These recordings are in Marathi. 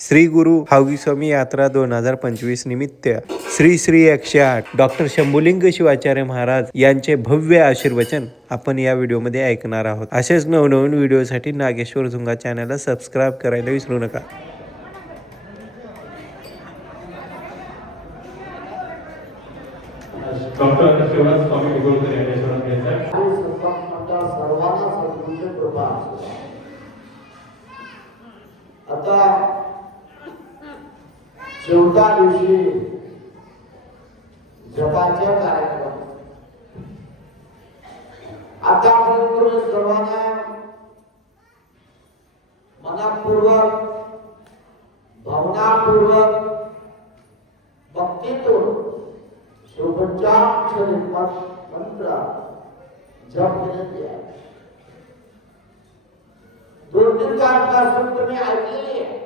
श्री गुरु हावगी स्वामी यात्रा दोन हजार पंचवीस निमित्त श्री श्री एकशे आठ डॉक्टर शंभुलिंग शिवाचार्य महाराज यांचे भव्य आशीर्वचन आपण या व्हिडिओमध्ये ऐकणार आहोत. असेच नवनवीन व्हिडिओसाठी नागेश्वर झुंगा चॅनलला सबस्क्राईब करायला विसरू नका. डॉक्टर शिवराज स्वामी निगोलकर यांच्या शरण घ्यायचा आणि संतांच्या सर्वांना सद्गुरूची कृपा असो. आता शेवटा दिवशी जपाचे कार्यक्रम आता आपण सर्वांना मनापूर्वक भावनापूर्वक भक्तीतून शिवपंचाक्षरी मंत्र जप विनंती आहे दोन तीन काळापासून तुम्ही ऐकलेली आहे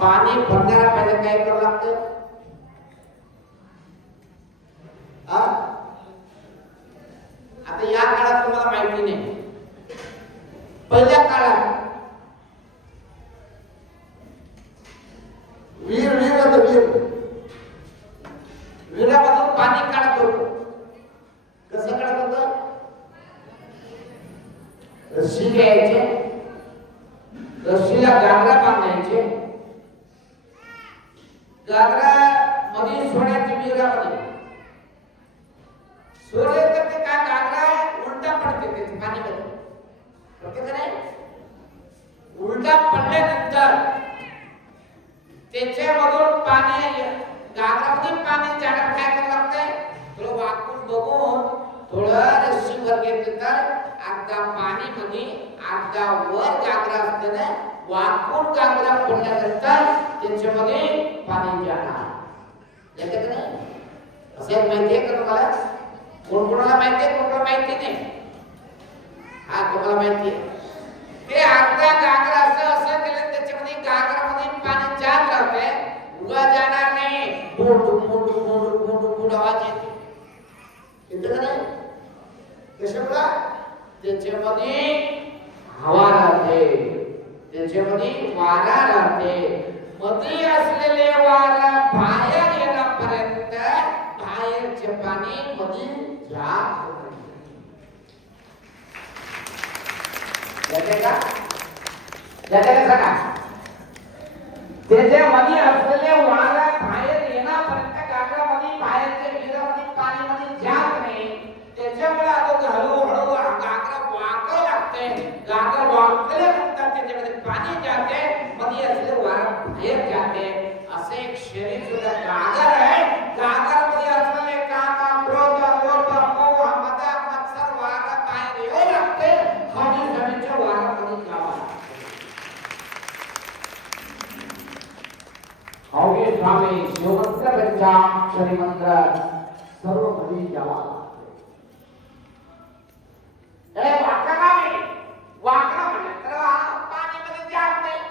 पाणी भरणाऱ्या पहिला काय करावं लागतं? आता या काळात तुम्हाला माहिती नाही. पहिल्या काळात वीर वीर होत वीर. विरामधून पाणी काढत होतो. कसं काढत होत? रस्सी घ्यायचे. रस्सीला गांगरा बांधायचे. गागरा मध्ये सोडायचे विरामध्ये सोडले तर ते काय गागरा उलटा पडते ते पाणीमध्ये. पडते का नाही? उलटा पडल्यानंतर त्याच्यामधून पाणी गागरामध्ये पाणी झाडात काय करावं लागतंय? थोडं वाकून बघून थोडं रस्सी वर घेतलं तर अर्धा पाणी म्हणजे अर्धा वर गागरा असतं ना? वाकून गागरा पडण्याकरता त्यांच्यामध्ये पाणी जाणार याच्यात नाही? असे माहिती आहे का तुम्हाला? कोण कोणाला माहिती आहे कोणाला माहिती नाही? हा तुम्हाला माहिती आहे. ते अर्धा गागर असं असं केलं त्याच्यामध्ये गागरामध्ये पाणी जाम राहतंय उगा जाणार नाही. बुड बुड बुड बुड बुड आवाज येते. येतं का नाही? कशामुळं? त्याच्यामध्ये हवा राहते. त्याच्यामध्ये वारा राहते. मध्ये असलेले वारा बाहेर येण्यापर्यंत बाहेरचे पाणी मध्ये जाम होतं. येते का? येते का? सांगा असलेले वारा वारा बाहेर जाते असे एक शरीर सुद्धा गागर आहे गागरामध्ये असलेले काम क्रोध लोभ मोह मद मत्सर वारा बाहेर येऊ लागते खाली जमीनच्या वारामध्ये जावं लागतं. अवघे स्वामी शिवमंत्र पंचाक्षरी मंत्र सर्वमध्ये द्यावा ए वाकडा नाही वाकडा म्हणलं तर हा पाणीमध्ये जात नाही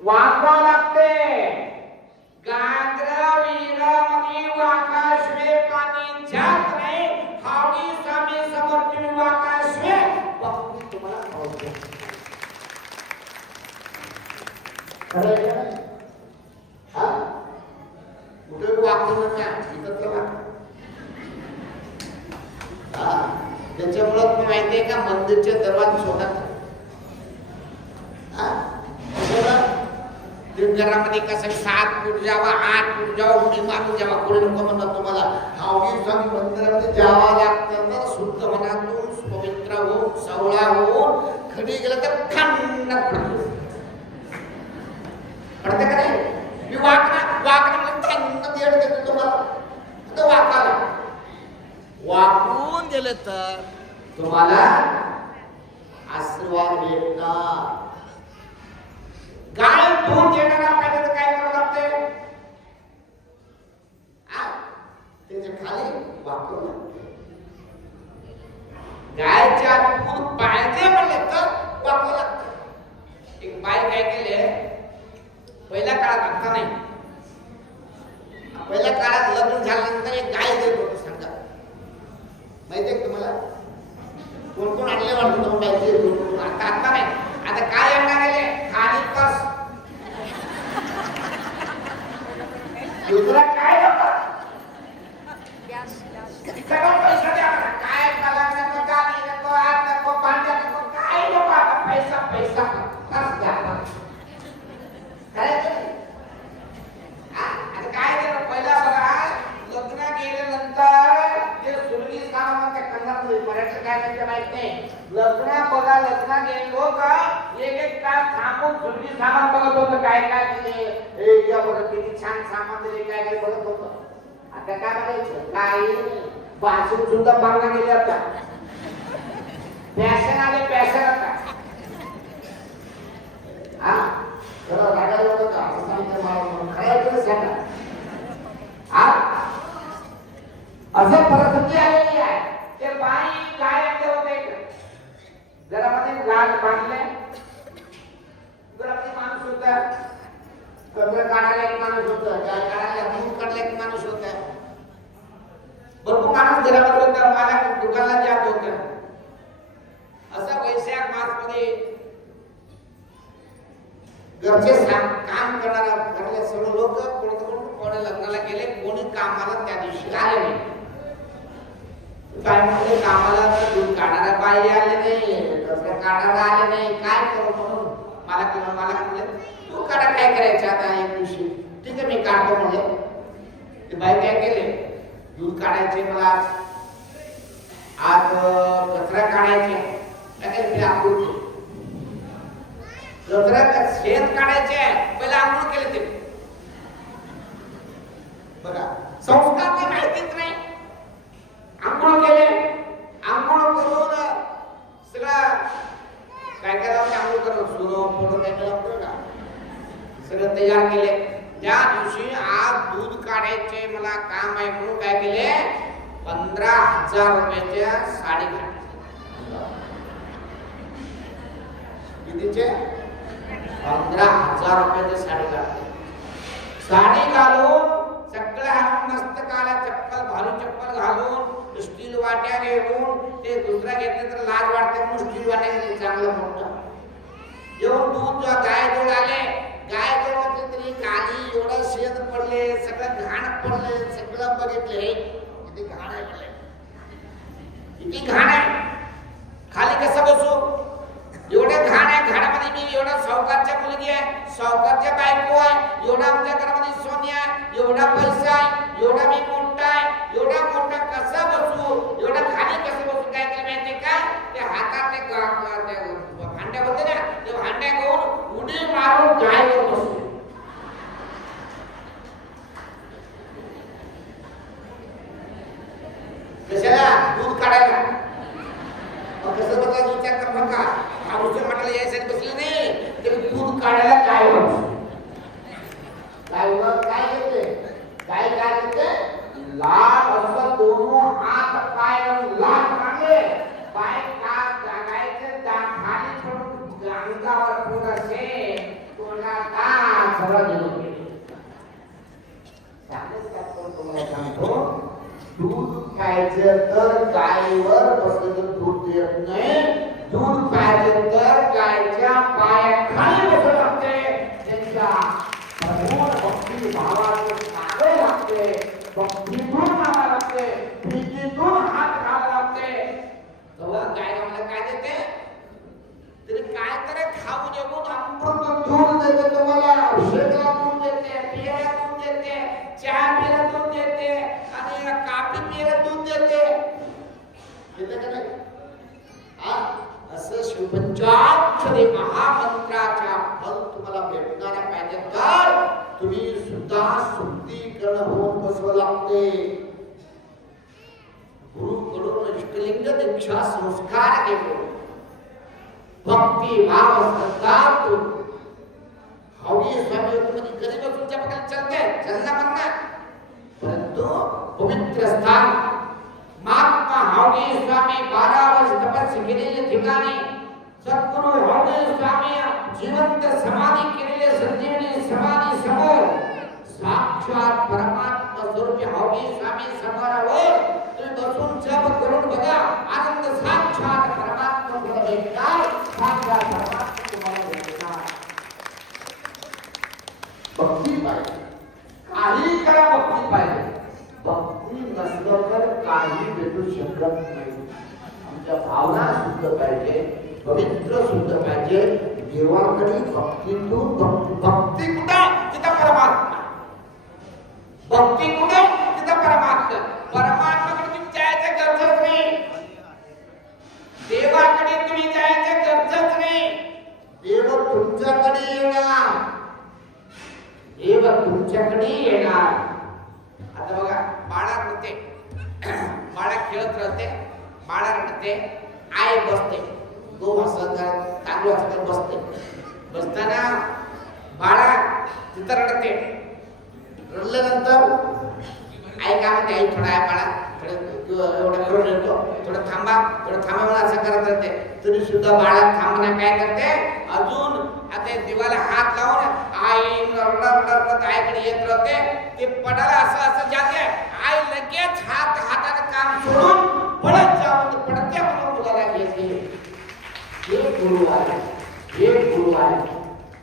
वाकावं लागते गांद्र विरामध्ये वाकाशिवे पाणी जात नाही हावी स्वामी समोर तुम्ही वाकाशिवे भक्ती तुम्हाला पावते खरं आहे का नाही? हा? कुठे वाकलं म्हणजे इथं वाक हा त्याच्यामुळं तुम्ही माहिती आहे का मंदिरचे दरवाजे शोधात हा कशाला? ते घरामध्ये कसं सात फूट जावा आठ फूट जावा उडी मारून जावा कोणी लोक म्हणतात तुम्हाला हावगी स्वामी मंदिरामध्ये जावं लागतं भवनातून पवित्र होऊन सवळा होऊन खडी गेलं तर खंड पडतो. पडते का नाही? मी वाकणं वाकणं म्हणजे खंड देड देतो तुम्हाला. आता वाकाला वाकून गेले तर तुम्हाला आशीर्वाद भेटणार. दूध येणारा पाहिजे तर काय करावं लागते त्याच्याखाली वाकून. लागतंय गायच्या दूध पाहिजे म्हणले तर वापरावं लागत. एक बाई काय केले पहिल्या काळात आता नाही. पहिल्या काळात लग्न झाल्यानंतर एक गाय देत होतो सांगा. माहितीये का तुम्हाला? कोण कोण आणले वाटत तुम्ही माहिती कोण कोण? आता आता नाही. आता काय आणणार आहे? खाली कस दुसरा काय नको सगळं पैसा द्या मला. काय मला नको गाडी नको आज नको भांड्या नको काय नको आता पैसा पैसा कस द्या मला. करायचं नाही. हा? आता काय झालं पहिला बघा लग्न केल्यानंतर ते सुरगी सामान त्या कन्नामध्ये मराठी काय म्हणते माहीत नाही लग्न बघा लग्न गेलो का एक एक तास थांबून सुरगी सामान बघत होतं काय काय दिले ए या बघत किती छान सामान दिले काय काय बघत होतं आता काय बघायचं काय बाजून सुद्धा बांगला गेले आता पॅशन आले पॅशन आता हा चला रागाला होतं का असं सांगतं मला खरं सांगा हा असं परिस्थिती आलेली आहे ते बाई काय आणले होते घरामध्ये लाल बांधले घरामध्ये माणूस होता कपडे काढायला एक माणूस होता त्या काढायला दूध काढला एक माणूस होता भरपूर माणूस घरामध्ये होता मला दुकानाला जात होता असं वैशाख मासमध्ये घरचे सा- काम करणारा घरातले सर्व लोक कोणी कोणी कोणी लग्नाला गेले कोणी कामाला त्या दिवशी आले नाही काय म्हणजे कामाला तर दूध काढणारा बाई आले नाही कसं काढणारा आले नाही काय करू म्हणून? मला किंवा मला म्हणले तू काढा काय करायचं आता एक दिवशी? ठीक आहे मी काढतो म्हणे. ते बाई काय केले? दूध काढायचे मला. आज कचरा काढायचे. काय केलं? आंघोळ कचरा शेत काढायचे पहिला आंघोळ केले ते. बघा संस्कार ते माहितीच नाही. आंघोळ केले. आंघोळ करून सगळं काय करावं लावते म्हणजे आंघोळ करून सुरं फोडून काय का सगळं तयार केले. त्या दिवशी आज दूध काढायचे मला काम आहे म्हणून काय केले? पंधरा हजार रुपयाच्या साडी काढली. कितीचे? पंधरा हजार रुपयाची साडी काढली. साडी घालून सगळं मस्त मस्तकाला चप्पल घालून चप्पल घालून स्टील वाट्या घेऊन ते दुसरा घेतलं तर लाज वाटते म्हणून स्टील वाटायचं चांगलं मोठं. येऊन दूध जेव्हा गाय दूध आले गाय दूध होते तरी काली एवढं शेत पडले सगळं घाण पडले सगळं बघितले. किती घाण आहे म्हणले किती घाण आहे. खाली कसं बसू? एवढं घाण आहे घाणामध्ये मी एवढा सावकारच्या मुलगी आहे सावकारच्या बायको आहे एवढा आमच्या घरामध्ये सोनी आहे एवढा पैसा आहे एवढा मी मोठा आहे एवढा मोठा कसा बसू? एवढा खाली कसं बसू काय केलं माहितीये का ते हातात ते ग- ग- ते भांड्या होते ना ते भांड्या घेऊन उडी मारून गायवर बसू कशाला दूध काढायला मग कसं बघा विचार कर नका माणूसच्या मठाला यायसाठी बसले नाही तरी दूध काढायला काय होत काय होत काय करते काय काय करते लाल असं दोन हात पाय लाल मागे पाय का जागायचे त्या खाली पडून अंगावर पूर्ण असे तोंडात आ सगळं निघून गेले सांगत का कोण तुम्हाला सांगतो दूध प्यायचं तर गायीवर बसलं तर दूध देत नाही दूध प्यायचं तर गायच्या पायाखाली बसत लागते त्यांच्या प्रभूवर भक्ती भावाचं सागर लागते भक्तीतून मारा लागते प्रीतीतून हात घाला लागते तेव्हा गाय आम्हाला काय देते तरी काय तरी खाऊ देऊन अमृत दूध देते तुम्हाला औषधाला दूध देते पियाला दूध देते चहा पियाला दूध देते आणि काफी पियाला दूध देते देते का नाही हा? असं शिवपंचाक्षरी महामंत्राच्या फल तुम्हाला भेटणारा पाहिजे तर तुम्ही सुद्धा शुद्धीकरण होऊन बसवं लागते गुरुकडून इष्टलिंग दीक्षा संस्कार घेतो भक्ती भाव श्रद्धा हवी त्यांना म्हणणार परंतु पवित्र स्थान महात्मा हावडे स्वामी बारा वर्ष तपस्या केलेले ठिकाणी सद्गुरु हावडे स्वामी जिवंत समाधी केलेले संजीवनी समाधी समोर साक्षात परमात्मा स्वरूपी हावडे स्वामी समोरावर. तुम्ही बसून जप करून बघा. आनंद साक्षात परमात्मा तुम्हाला भेटणार. साक्षात परमात्मा तुम्हाला भेटणार. भक्ती पाहिजे. काही करा भक्ती पाहिजे. भक्ती नसलं तर काही भेटू शकत नाही. आमच्या भावना शुद्ध पाहिजे. पवित्र शुद्ध पाहिजे. देवाकडे भक्तीतून भक्ती भक्ती कुठं? तिथं परमात्मा. भक्ती कुठं तिथं परमात्मा परमात्माकडे तुम्ही जायचं गरजच नाही देवाकडे तुम्ही जायचं गरजच नाही देव तुमच्याकडे येणार देव तुमच्याकडे येणार आता बघा बाळा रडते बाळा खेळत राहते बाळा रडते आई बसते गो असं तांदूळ असं बसते बसताना बाळा तिथं रडते रडल्यानंतर आई काय म्हणते आई थोडा आहे बाळा थोडं तू एवढं करून येतो थोडं थांबा थोडं थांबा म्हणून असं करत राहते तरी सुद्धा बाळा थांबणं काय करते अजून आता दिवाला हात लावून आई रडत रडत रडत आईकडे येत राहते ते पडायला असं असं जाते आई लगेच हात हाताने काम सोडून पडत जाऊन पडत्या म्हणून मुलाला घेते हे गुरु आहे हे गुरु आहे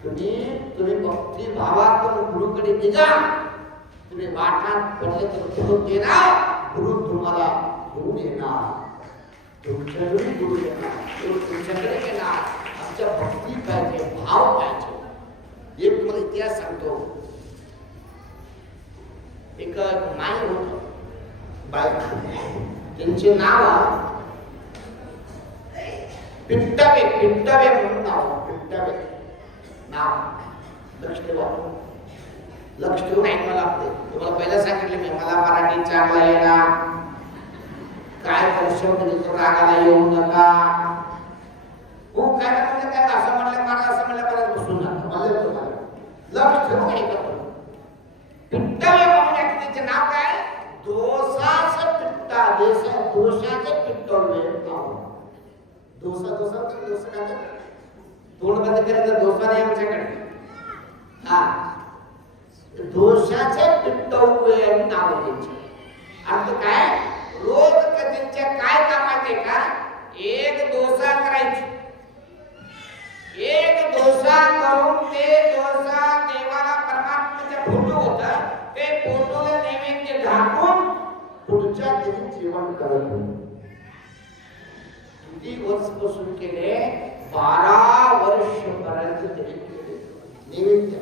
तुम्ही तुम्ही भक्ती भावातून गुरुकडे निघा. तुम्ही वाटात पडले तर गुरु देणार गुरु तुम्हाला घेऊन येणार. तुमच्याकडे गुरु येणार. गुरु तुमच्याकडे येणार. आमच्या भक्ती पाहिजे भाव पाहिजे. एक तुम्हाला इतिहास सांगतो. एक माई होत. बाय त्यांचे नाव पिट्टावे पिट्टावे म्हणून नाव पिट्टावे नाव. लक्ष ठेवा. लक्ष ठेवून ऐकायला लागते तुम्हाला पहिलं सांगितलं मी मला मराठी चांगला येणार काय शब्द घेतो रागाला दोसा काय तोंड बंद करायचं दोसा नाही आमच्याकडे हा। दोषाचे पिट्टवले नाव द्यायचे अर्थ काय रोज त्यांच्या काय काम आहे का एक डोसा करायची एक डोसा करून ते डोसा देवाला परमात्म्याचा फ़ोटो होता ते फोटोला नैवेद्य झाकून पुढच्या दिवशी जेवण करत होते किती वर्षपासून केले बारा वर्षपर्यंत त्यांनी नैवेद्य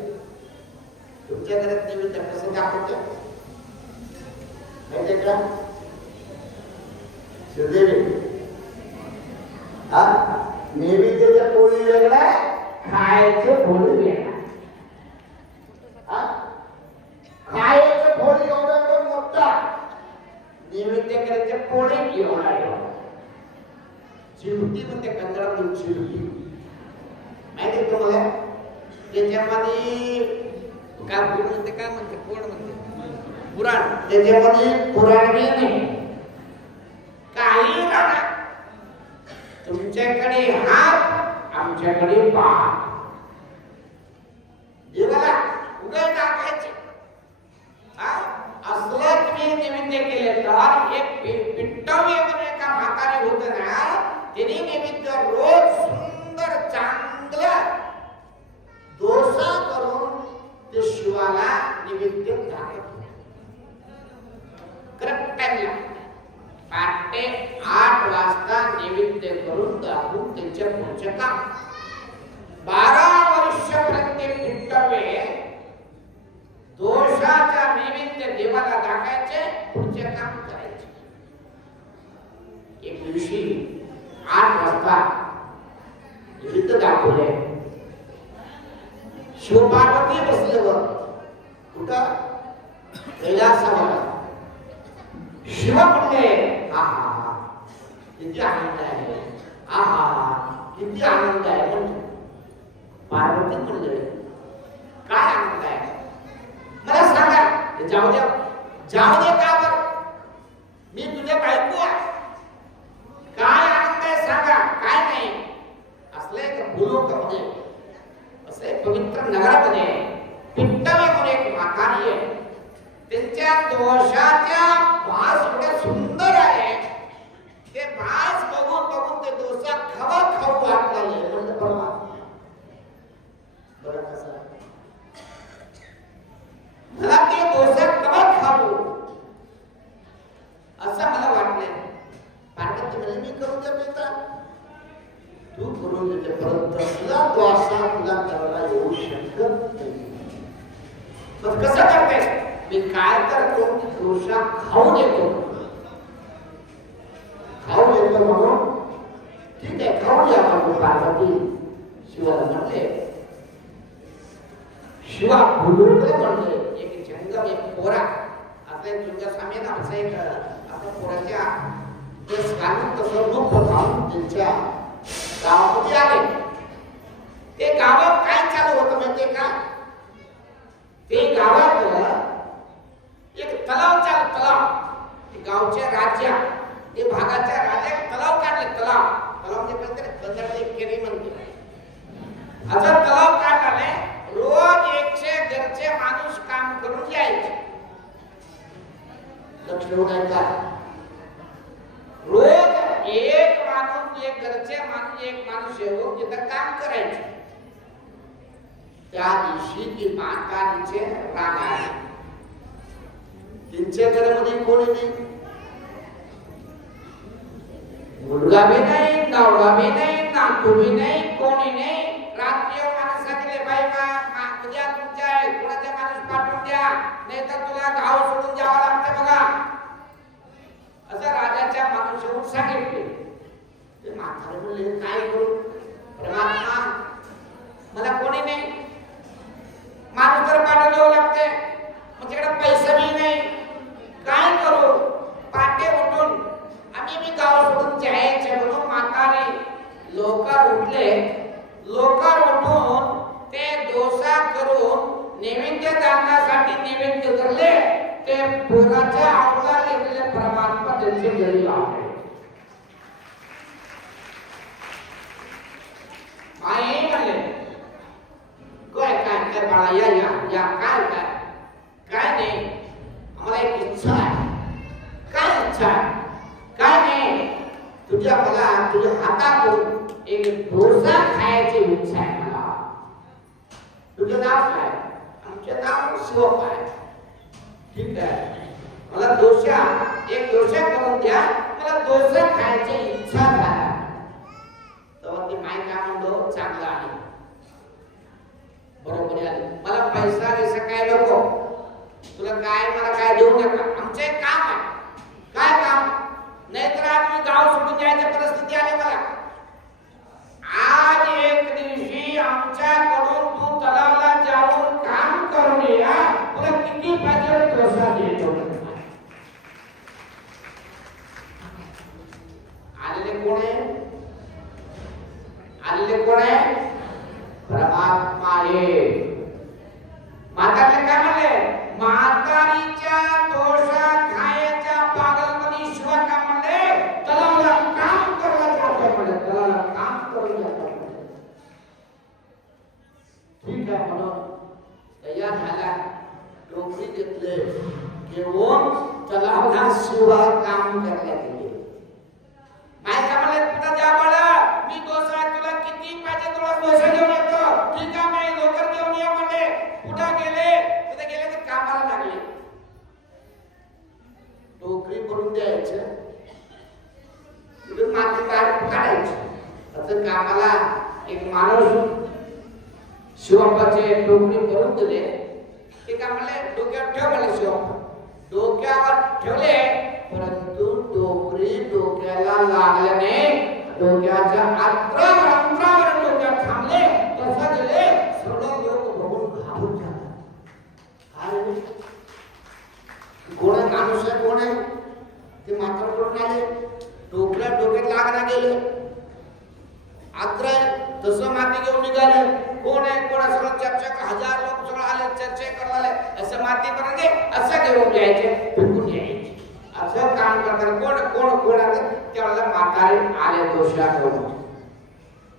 तुमच्या घरात नैवेद्य कसं दाखवतं माहिती का? श्रीदेवी हा? नैवेद्याच्या पोळी वेगळा खायचं पोळी वेगळा हा? खायचं पोळी एवढा एवढा मोठा नैवेद्य करायचं पोळी एवढा एवढा चिरटी म्हणते कन्नडातून चिरटी माहिती आहे तुम्हाला त्याच्यामध्ये काय पुरण म्हणते काय म्हणते कोण म्हणते पुराण त्याच्यामध्ये पुराणबी नाही. काही नका तुमच्याकडे हात आमच्याकडे पाय देवाला उगा टाकायचे असल्या तुम्ही निमित्त केले तर एक पि- पिट्टावी म्हणून एका म्हातारी होत ना तिने निमित्त रोज सुंदर चांगलं डोसा करून ते शिवाला निमित्त दाखवत करेक्ट टाइमला पहाटे आठ वाजता नैवेद्य करून दाखवून त्यांच्या का? बारा वर्षापर्यंत ते दोषाच्या नैवेद्य देवाला दाखायचे पुढचे काम करायचे. एक दिवशी आठ वाजता युद्ध दाखवले. शिवपार्वती बसल्यावर कुठं? कैलासावर शिव म्हणले आहा. किती आनंद आहे. आहा. किती आनंद आहे म्हणजे पार्वती म्हणले काय आनंद आहे मला सांगा जाऊ द्या जाऊ दे का बरं मी तुझ्या बायको काय आनंद आहे सांगा काय नाही असले एक भूलोकामध्ये असले पवित्र नगरामध्ये पिंटवे म्हणून एक म्हातारी आहे त्यांच्या दोषाच्या भास एवढे सुंदर आहे ते भास नाही गाव सोडून जावं लागतं बघा. असं राजाच्या माणूस सांगितले ते म्हातारे बोलले काय करू परमात्मा मला कोणी नाही. माणूस तर पाठवून द्यावं लागते मग तिकडे पैसे बी नाही. काय करू? पाटे उठून आम्ही मी गाव सोडून जायचे म्हणून म्हातारे लोकर उठले. लोकर उठून नैवेद्य दानासाठी नैवेद्य धरले ते पोराच्या अवतार घेतलेले परमात्मा त्यांचे घरी लावले. आई म्हणले काय काय काय बाळा या या या काय काय काय नाही आम्हाला एक इच्छा आहे. काय इच्छा आहे? काय नाही तुझ्या मला तुझ्या हातातून एक डोसा खायची इच्छा आहे मला. तुझं नाव काय? आहे ठीक आहे? मला दोशा एक दोशा करून द्या. मला डोसा खायची इच्छा झाला. तेव्हा ती माय काय म्हणतो? चांगला आहे. बरोबर आहे. मला पैसा बिसा काय नको? तुला काय मला काय देऊ नका? आमचे काम आहे. काय काम? नाहीतर आज मी गाव सोडून जायची परिस्थिती आली मला. आज एक दिवशी आमच्याकडून तू तलावला जाऊन काम करून या तुला किती पाहिजे प्रसाद येतो आलेले कोण आहे आलेले कोण आहे परमात्मा आहे म्हातारले काय म्हणले म्हातारीच्या दोषा खायच्या पागलपणी शिवाय काय म्हणले तलावाला काम करायला जातो म्हणले तलावाला काम करून जातो म्हणले. ठीक आहे म्हणून तयार झाला टोपी घेतले घेऊन तलावाला शिवा काम करायला गेले काय का म्हणले पुन्हा जा बाळा मी दोसा तुला किती पाहिजे तुला दोसा घेऊन येतो ठीक आहे मी लवकर घेऊन ये म्हणले कुठं गेले तिथे गेले तर कामाला लागले टोकरी द्यायचं माती बाहेर काढायची. असं कामाला एक माणूस शिवप्पाचे टोकरी करून दिले. ते काय म्हणले डोक्यावर ठेव म्हणले शिवप्पा डोक्यावर ठेवले परंतु टोकरी डोक्याला लागल्याने डोक्याच्या अंतरावर अंतरावर डोक्यात थांबले तसं गेले सर्व लोक बघून घाबरून जातात काय रे? कोण आहे माणूस आहे कोण आहे ते मात्र करून आले डोक्याला डोक्यात लागला गेले. आत्र तसं माती घेऊन निघाले. कोण आहे कोण असं चर्चा हजार लोक सगळं आले चर्चा करायला असं माती करून दे असं घेऊन घ्यायचे फेकून यायचे. असं काम करतात कोण कोण कोण आले त्यावेळेला म्हातारे आले दोषा करून.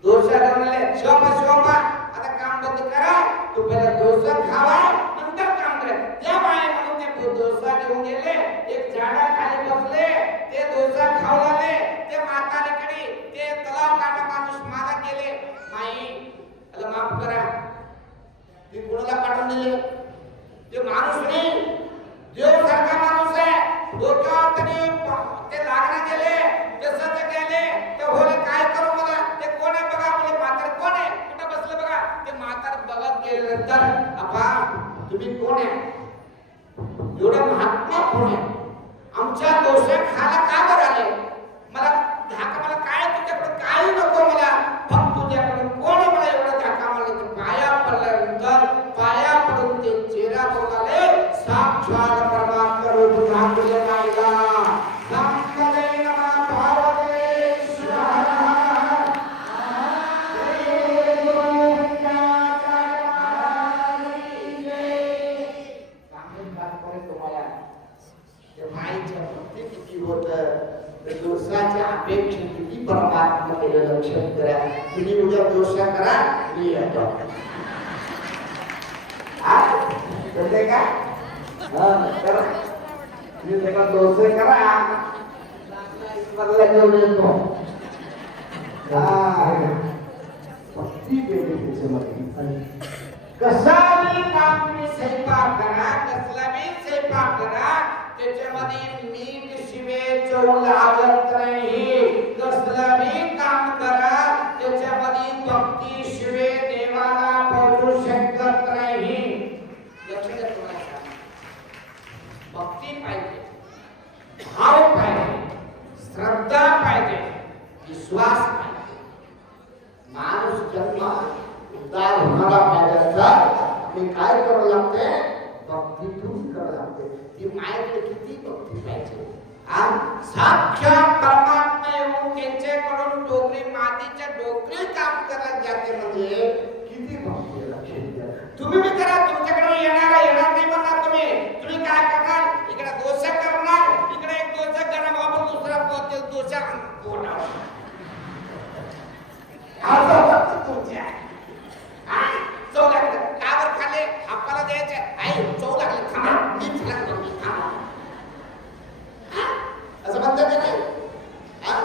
दोषा करून आले. शोमा शोमा आता काम बंद करा. तू पहिला दोष खावा नंतर काम करा त्या बाया म्हणून ते डोसा घेऊन गेले एक झाडाखाली बसले ते डोसा खाऊ लागले ते म्हातारीकडे ते तलाव काढा माणूस मारा गेले. माई त्याला माफ करा. ते कोणाला पाठवून दिले? ते माणूस नाही. देव सारखा माणूस आहे. डोक्यावर तरी ते लागणं गेले ते सत्य गेले ते होले काय करू मला? ते कोण आहे बघा? आपले म्हातार कोण आहे? कुठं बसलं बघा? ते म्हातार बघत गेल्यानंतर अप्पा तुम्ही कोण आहे? एवढा महात्मा कोण आहे आमच्या दोषा खाला का बरं आले मला धाका मला काय तुझ्याकडे काही नको मला फक्त तुझ्याकडे कोण आहे मला एवढं धाका मला तर पाया पडल्यानंतर पाया पडून ते चेहरा बघाले साक्षात परमात्मा रूप ठाकरे राहिला नमस्ते नमः भारतेश्वर दोषाच्या अपेक्षा किती परमात्मा केलं लक्षात करा तुम्ही उद्या दोषा करा मी येतो हा? कळतंय का हा, करा. तुम्ही सगळा दोष करा मला घेऊन येतो हा. भक्ती पेटे त्याच्यामध्ये कसा मी काम तुम्ही स्वयंपाक करा कसला मी स्वयंपाक करा त्याच्यामध्ये मीठ शिवे चव लागत नाही कसलं बी काम करा त्याच्यामध्ये भक्ती शिवे देवाला पोहोचू शकत नाही लक्षात घ्या तुम्हाला भक्ती पाहिजे भाव पाहिजे श्रद्धा पाहिजे विश्वास पाहिजे माणूस जन्म उद्धार होणारा पाहिजे तर काय करावं लागते भक्तीतून करावं लागते ती मायाकडे किती भक्ती पाहिजे? साक्षात परमात्मा येऊन त्यांच्याकडून डोकरी मातीच्या डोकरी काम करत जाते म्हणजे किती भक्ती आहे लक्षात घ्या. तुम्ही बी करा तुमच्याकडे येणार येणार नाही म्हणणार तुम्ही तुम्ही काय करणार इकडे दोष करणार इकडे एक दोष करणार बाबा दुसरा पोते दोष पोटावर असं होतं तुमच्या. हा? चव लागलं. कावर खाल्ले? हापाला द्यायचे. आई, चव लागली. थांबा. मीच लागलो. मी थांबा. हा? असं म्हणतात का नाही? हा?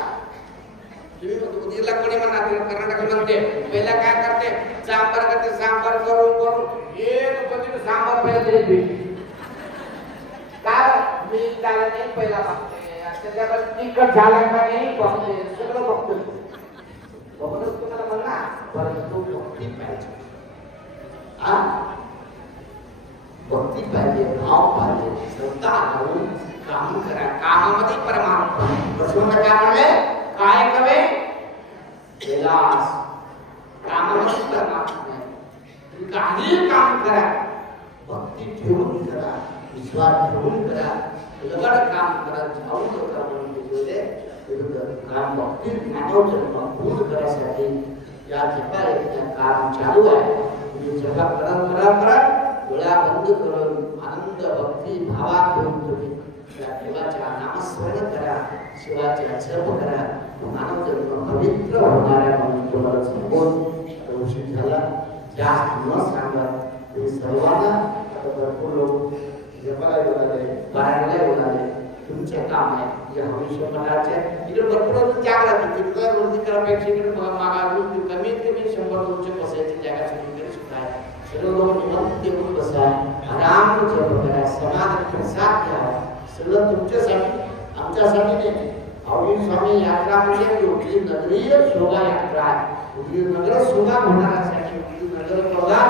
तुम्ही म्हणतो, उदगीरला कोणी म्हणणार? तिकडे कर्नाटकात म्हणते. पहिला काय करते? सांबार करते. सांबार करून करून एक पद्धतीने सांबार पहिला देते. काय? मीठ झालं नाही पहिला बघते. त्याच्यावर तिखट झालं का नाही बघते. सगळं बघतो. बघूनच तुम्हाला म्हणणार परंतु भक्ती पाहिजे हा? भक्ती पाहिजे भाव पाहिजे श्रद्धा घेऊन काम करा. कामामध्ये परमात्मा प्रसन्न काय म्हणले? काय कवे? विलास कामामध्ये परमात्मा आहे. काही काम करा. भक्ती ठेवून करा. विश्वास ठेवून करा. लगड काम करा. जाऊ नका म्हणून बोलले. विरुद्ध काम भक्तीत जन्म पूर्ण करायसाठी या ठिकाणी काम चालू आहे. तुम्ही जेव्हा करत करत करत डोळा बंद करून आनंद भक्ती भावात होऊन तुम्ही त्या देवाच्या नामस्मरण करा शिवाच्या जप करा आनंद पवित्र होणाऱ्या म्हणून तुम्हाला सांगून उशीर झाला जास्त न सांगत तुम्ही सर्वांना आता भरपूर लोक जपाला बोलाले आले बाहेरला येऊन तुमचे काम आहे जे भविष्य पटाचे इकडे भरपूर अजून जागा लागते तिथं करापेक्षा इकडे मागा कमीत कमी शंभर दोनशे बसायची जागा सुरू सर्व लोक बसा आराम जप समाधान प्रसाद घ्या सगळं तुमच्यासाठी आमच्यासाठी नाही अवघी स्वामी यात्रा म्हणजे उगली नगरीय शोभा यात्रा आहे उगली नगर शोभा होणाऱ्यासाठी उगली नगर शोभा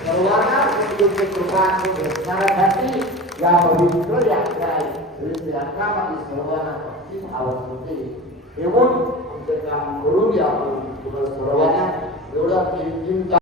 सर्वांना तुमची कृपा भेटणाऱ्यासाठी या पवित्र यात्रा आहे ही यात्रामध्ये सर्वांना भक्ती भाव होते ठेवून आमचे काम करून घ्या आपण तुम्हाला सर्वांना एवढं तीन तीन